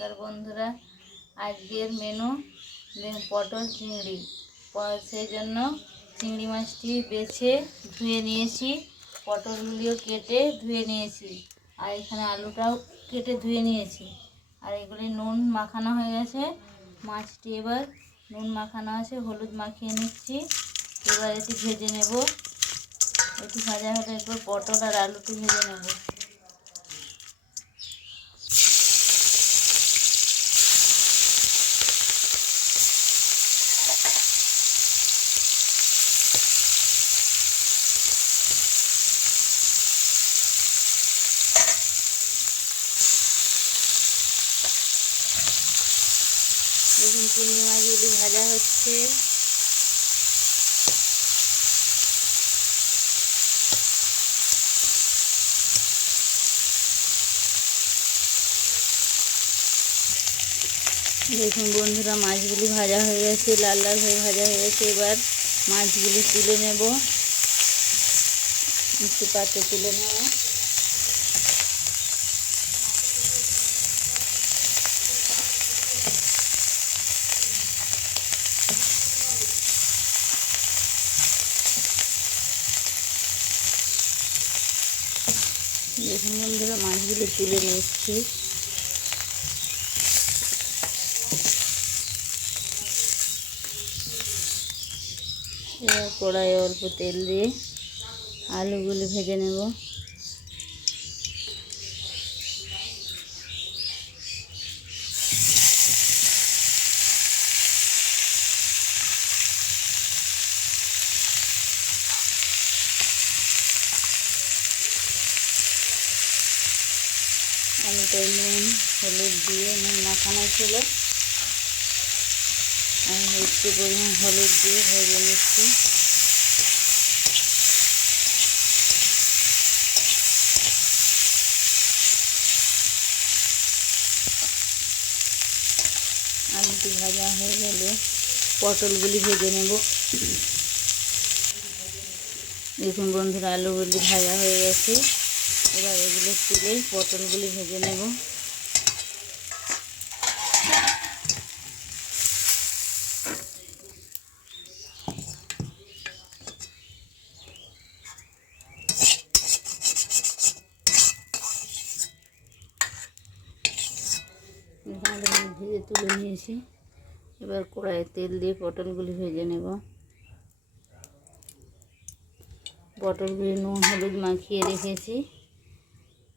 নমস্কার বন্ধুরা। আজকের মেনু পটল চিংড়ি। সেই জন্য চিংড়ি মাছটি বেছে ধুয়ে নিয়েছি। পটলগুলিও কেটে ধুয়ে নিয়েছি। আর এখানে আলুটাও কেটে ধুয়ে নিয়েছি। আর এগুলি নুন মাখানো হয়ে গেছে। মাছটি এবার নুন মাখানো আছে, হলুদ মাখিয়ে নিচ্ছি। এবার এটি ভেজে নেব। এটি ভাজা হলে এরপর পটল আর আলুটি ভেজে নেব দেখুন চিংড়ি মাছগুলি ভাজা হচ্ছে দেখুন বন্ধুরা মাছগুলি ভাজা হয়ে গেছে লাল লাল হয়ে ভাজা হয়ে গেছে এবার মাছগুলি তুলে নেব একটু পাত্রে তুলে নেব দেখুন বন্ধুরা মাছগুলি তুলে নিচ্ছি। এবার কড়াইয়ে অল্প তেল দিয়ে আলুগুলি ভেজে নেব। আলুটা নুন, হলুদ দিয়ে, নুন মাখানো ছিল। আর একটু পরিমাণ হলুদ দিয়ে ভেজে নিচ্ছি। আলুটি ভাজা হয়ে গেলে পটলগুলি ভেজে নেব। দেখুন বন্ধুরা, আলুগুলি ভাজা হয়ে গেছে। এবার এগুলো তুলে পটলগুলি ভেজে নেব। এখানে আমি ভেজে তুলে নিয়েছি। এবার কড়াইয়ে তেল দিয়ে পটলগুলি ভেজে নেব। পটলগুলি নুন, হলুদ মাখিয়ে রেখেছি।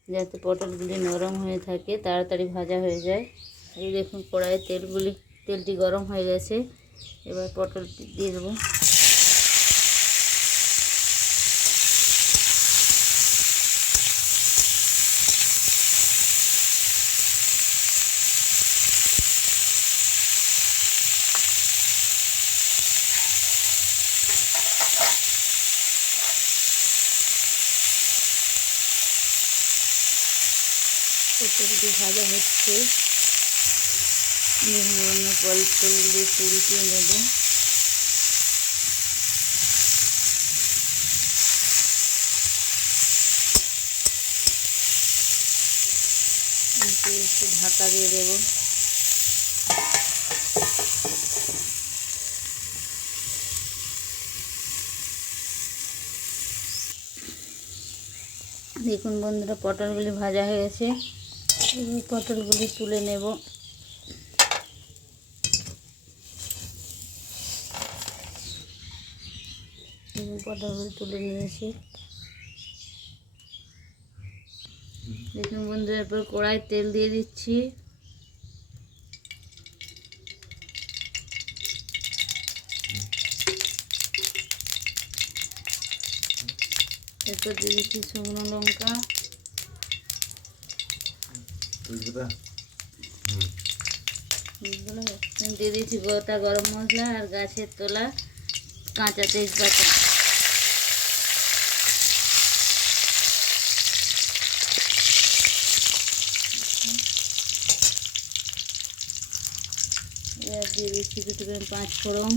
যাতে পটলগুলি নরম হয়ে থাকে, তাড়াতাড়ি ভাজা হয়ে যায়। এই দেখুন কড়াইয়ে তেলগুলি, তেলটি গরম হয়ে গেছে। এবার পটলটি দিয়ে দেবো। ভাজা হচ্ছে বিভিন্ন নেব। একটু ঢাকা দিয়ে দেবো। দেখুন বন্ধুরা পটলগুলি ভাজা হয়ে গেছে। পটলগুলি তুলে নেব। পটলগুলি তুলে নিয়েছি। দেখুন বন্ধুরা, এরপর কড়াই তেল দিয়ে দিচ্ছি। এরপর দিয়ে দিচ্ছি শুকনো লঙ্কা। এগুলো দিয়ে দিয়েছি গোটা গরম মশলা আর গাছের তোলা কাঁচা তেজপাতা। এবার দিয়ে দিচ্ছি দুটো পাঁচ ফোড়ন।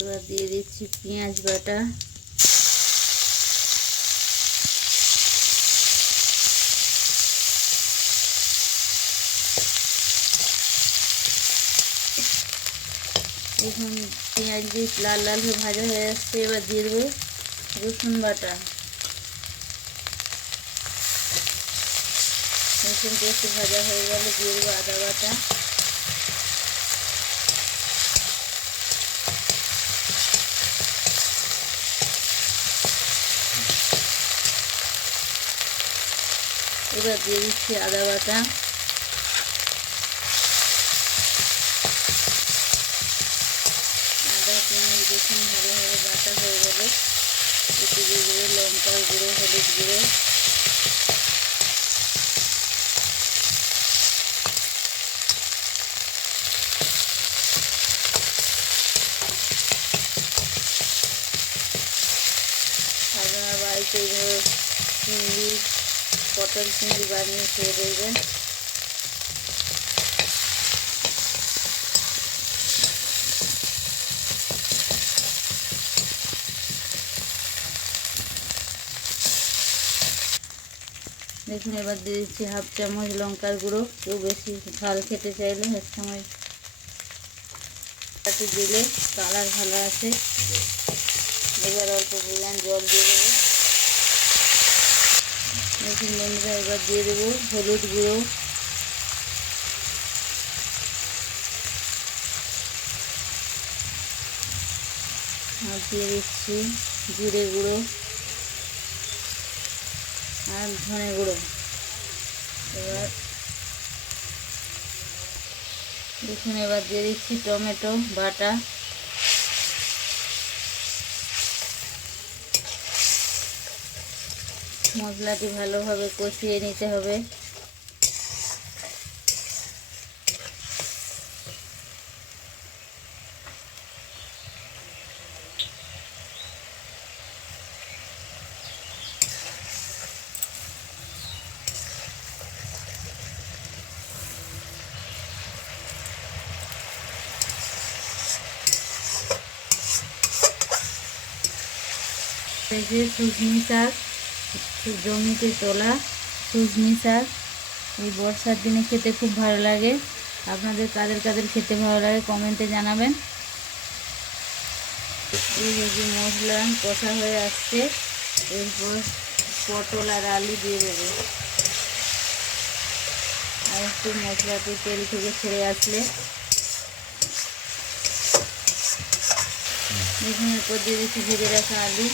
এবার দিয়ে দিচ্ছি পেঁয়াজ বাটা। দেখুন পেঁয়াজ দিয়ে লাল লাল হয়ে ভাজা হয়ে আসছে এবার দিয়ে দেবো রসুন বাটা রসুনটা একটু ভাজা হয়ে গেলে দিয়ে দেবো আদা বাটা এবার দিয়ে দিচ্ছি আদা বাটা আদা পেঁয়াজ দেখুন ভালোভাবে বাটা হয়ে গেলে একটু দিয়ে দেবো লঙ্কার গুঁড়ো হলুদ গুঁড়ো আপনারা বাড়িতে এইভাবে চিংড়ি পটল চিংড়ি বানিয়ে খেয়ে দেখবেন দেখুন এবার দিয়ে দিচ্ছি হাফ চামচ লঙ্কার গুঁড়ো। কেউ বেশি ঝাল খেতে চাইলে এক চামচ একটু দিলে কালার ভালো আসে। এবার অল্প পরিমাণ জল দিয়ে দেবো। দেখুন বন্ধুরা, এবার দিয়ে দেবো হলুদ গুঁড়ো। আর দিয়ে দিচ্ছি জিরে গুঁড়ো। আর ধনে গুঁড়ো। এবার দেখুন, এবার দিয়ে দিচ্ছি টমেটো, বাটা। মশলাটি ভালোভাবে কষিয়ে নিতে হবে। এই যে সুজনি শাক জমিতে তোলা সুজনি শাক এই বর্ষার দিনে খেতে খুব ভালো লাগে। আপনাদের কাদের কাদের খেতে ভালো লাগে কমেন্টে জানাবেন। এই যে মশলা কষা হয়ে আসছে এরপর পটল আর আলু দিয়ে দেবো। আর একটু মশলাটি তেল থেকে ছেড়ে আসলে। দেখুন এরপর দিয়ে দিচ্ছি ভেজে রাখা আলু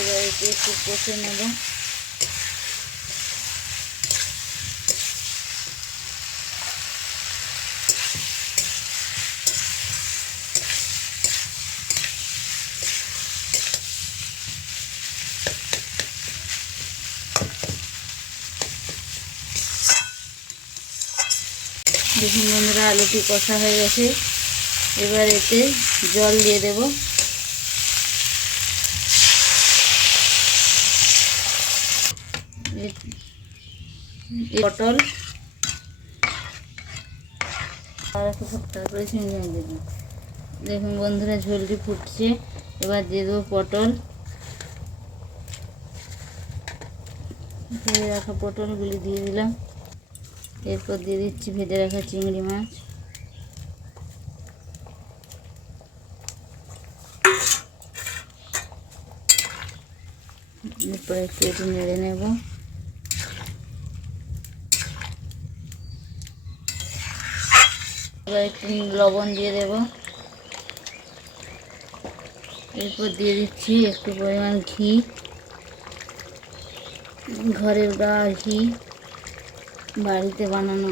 এবার এটি একটু কষে নেব। দেখুন বন্ধুরা, আলুটি কষা হয়ে গেছে। এবার এতে জল দিয়ে দেবো। পটল। আর একটু দেবো। দেখুন বন্ধুরা, ঝোলটি ফুটছে। এবার দিয়ে দেবো পটল। ভেজে রাখা পটলগুলি দিয়ে দিলাম। এরপর দিয়ে দিচ্ছি ভেজে রাখা চিংড়ি মাছ। এরপর একটু একটু নেড়ে নেব। একটু লবণ দিয়ে দেব। এরপর দিয়ে দিচ্ছি একটু পরিমাণ ঘি। ঘরের গা ঘি, বাড়িতে বানানো।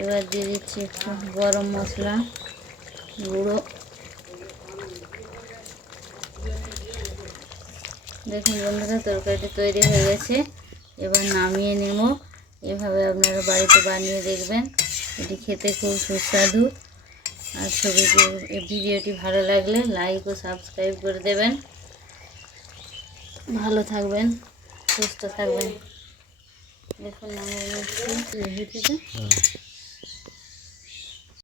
এবার দিয়ে দিচ্ছি একটু গরম মশলা গুঁড়ো। দেখুন বন্ধুরা, তরকারিটা তৈরি হয়ে গেছে। এবার নামিয়ে নেব। এভাবে আপনারা বাড়িতে বানিয়ে দেখবেন। এটি খেতে খুব সুস্বাদু। আর ছবিটি, ভিডিওটি ভালো লাগলে লাইক ও সাবস্ক্রাইব করে দেবেন। ভালো থাকবেন, সুস্থ থাকবেন। দেখুন নিচ্ছি।